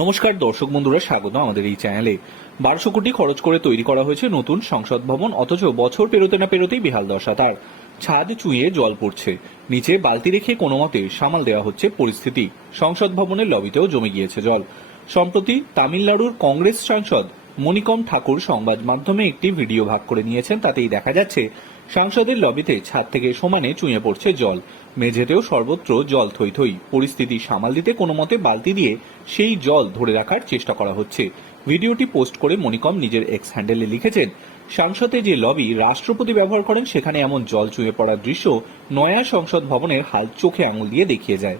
নমস্কার দর্শক বন্ধুরা স্বাগত আমাদের এই চ্যানেলে। বারোশো কোটি খরচ করে তৈরি করা হয়েছে নতুন সংসদ ভবন, অথচ বছর পেরোতে না পেরোতেই বেহাল দশা তার। ছাদ চুঁয়ে জল পড়ছে। নিচে বালতি রেখে কোনো মতে সামাল দেওয়া হচ্ছে পরিস্থিতি। সংসদ ভবনের লবিতেও জমে গিয়েছে জল। সম্প্রতি তামিলনাড়ুর কংগ্রেস সাংসদ মণিকম ঠাকুর সংবাদ মাধ্যমে একটি ভিডিও ভাগ করে নিয়েছেন। তাতেই দেখা যাচ্ছে সাংসদের লবিতে ছাদ থেকে সমানে চুঁয়ে পড়ছে জল। মেঝেতেও সর্বত্র জল থই থই পরিস্থিতি সামাল দিতে কোনো মতে বালতি দিয়ে সেই জল ধরে রাখার চেষ্টা করা হচ্ছে। ভিডিওটি পোস্ট করে মনিকম নিজের এক্স হ্যান্ডেলে লিখেছেন, সংসদে যে লবি রাষ্ট্রপতি ব্যবহার করেন, সেখানে এমন জল চুঁয়ে পড়ার দৃশ্য নয়া সংসদ ভবনের হাল চোখে আঙুল দিয়ে দেখিয়ে যায়।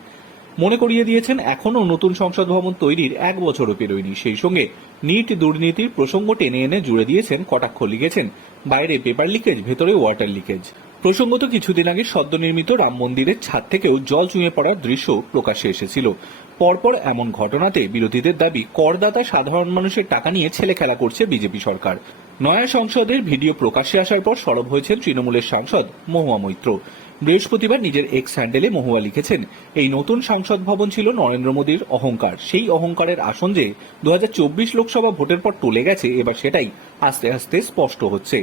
মনে করিয়ে দিয়েছেন, এখনও নতুন সংসদ ভবন তৈরির এক বছরও পেরোয়নি। সেই সঙ্গে নিট দুর্নীতির প্রসঙ্গ টেনে এনে জুড়ে দিয়েছেন, কটাক্ষ লিখেছেন। বাইরে পেপার লিকেজ, ভেতরে ওয়াটার লিকেজ। প্রসঙ্গত কিছুদিন আগে সদ্য নির্মিত রাম মন্দিরের ছাদ থেকেও জল চুঁয়ে পড়ার দৃশ্য প্রকাশ্যে এসেছিল। পরপর এমন ঘটনাতে বিরোধীদের দাবি, করদাতা সাধারণ মানুষের টাকা নিয়ে ছেলে খেলা করছে বিজেপি সরকার। নয়া সংসদের ভিডিও প্রকাশ্যে আসার পর সরব হয়েছেন তৃণমূলের সাংসদ মহুয়া মৈত্র। বৃহস্পতিবার নিজের এক্স হ্যান্ডেলে মহুয়া লিখেছেন, এই নতুন সংসদ ভবন ছিল নরেন্দ্র মোদীর অহংকার। সেই অহংকারের আসন যে দু হাজার চব্বিশ লোকসভা ভোটের পর টলে গেছে, এবার সেটাই আস্তে আস্তে স্পষ্ট হচ্ছে।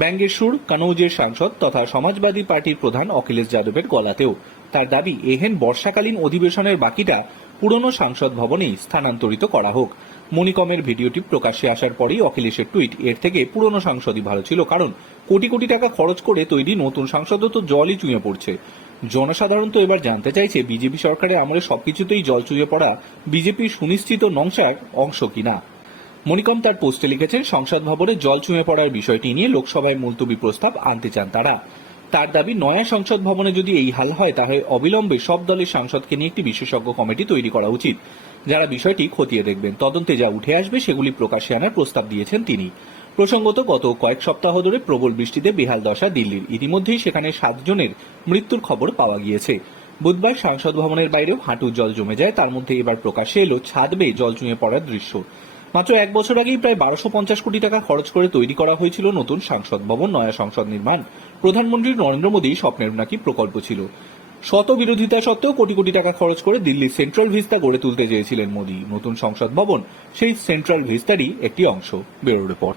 ব্যাঙ্গেশ্বর সুর, কানৌজের সাংসদ তথা সমাজবাদী পার্টির প্রধান অখিলেশ যাদবের গলাতেও। তার দাবি, এহেন বর্ষাকালীন অধিবেশনের বাকিটা পুরনো সংসদ ভবনেই স্থানান্তরিত করা হোক। মনিকমের ভিডিওটি প্রকাশ্যে আসার পরেই অখিলেশের টুইট। এর থেকে পুরনো সংসদই ভালো ছিল, কারণ কোটি কোটি টাকা খরচ করে তৈরি নতুন সংসদও তো জলই চুঁয়ে পড়ছে। জনসাধারণ তো এবার জানতে চাইছে, বিজেপি সরকারের আমলে সবকিছুতেই জল চুঁয়ে পড়া বিজেপির সুনিশ্চিত নংসার অংশ কিনা? মনিকম তার পোস্টে লিখেছেন, সংসদ ভবনে জল চুঁয়ে পড়ার বিষয়টি নিয়ে লোকসভায় মুলতবি প্রস্তাব আনতে চান তারা। তার দাবি, নয়া সংসদ ভবনে যদি এই হাল হয়, তাহলে অবিলম্বে সব দলের সাংসদকে নিয়ে একটি বিশেষজ্ঞ কমিটি তৈরি করা উচিত, যারা বিষয়টি খতিয়ে দেখবেন। তদন্তে যা উঠে আসবে, সেগুলি প্রকাশ্যে আনার প্রস্তাব দিয়েছেন তিনি। প্রসঙ্গত, গত কয়েক সপ্তাহ ধরে প্রবল বৃষ্টিতে বেহাল দশা দিল্লির। ইতিমধ্যেই সেখানে সাতজনের মৃত্যুর খবর পাওয়া গিয়েছে। বুধবার সংসদ ভবনের বাইরেও হাঁটু জল জমে যায়, তার মধ্যে এবার প্রকাশ্যে এলো ছাদ বেয়ে জল চুঁয়ে পড়ার দৃশ্য। মাত্র এক বছর আগেই প্রায় বারোশো পঞ্চাশ কোটি টাকা খরচ করে তৈরি করা হয়েছিল নতুন সংসদ ভবন, নয়া সংসদ নির্মাণ। প্রধানমন্ত্রী নরেন্দ্র মোদী স্বপ্নের নাকি প্রকল্প ছিল। শত বিরোধিতা সত্ত্বেও কোটি কোটি টাকা খরচ করে দিল্লির সেন্ট্রাল ভিস্তা গড়ে তুলতে চেয়েছিলেন মোদী। নতুন সংসদ ভবন সেই সেন্ট্রাল ভিস্তারই একটি অংশ। Bureau report.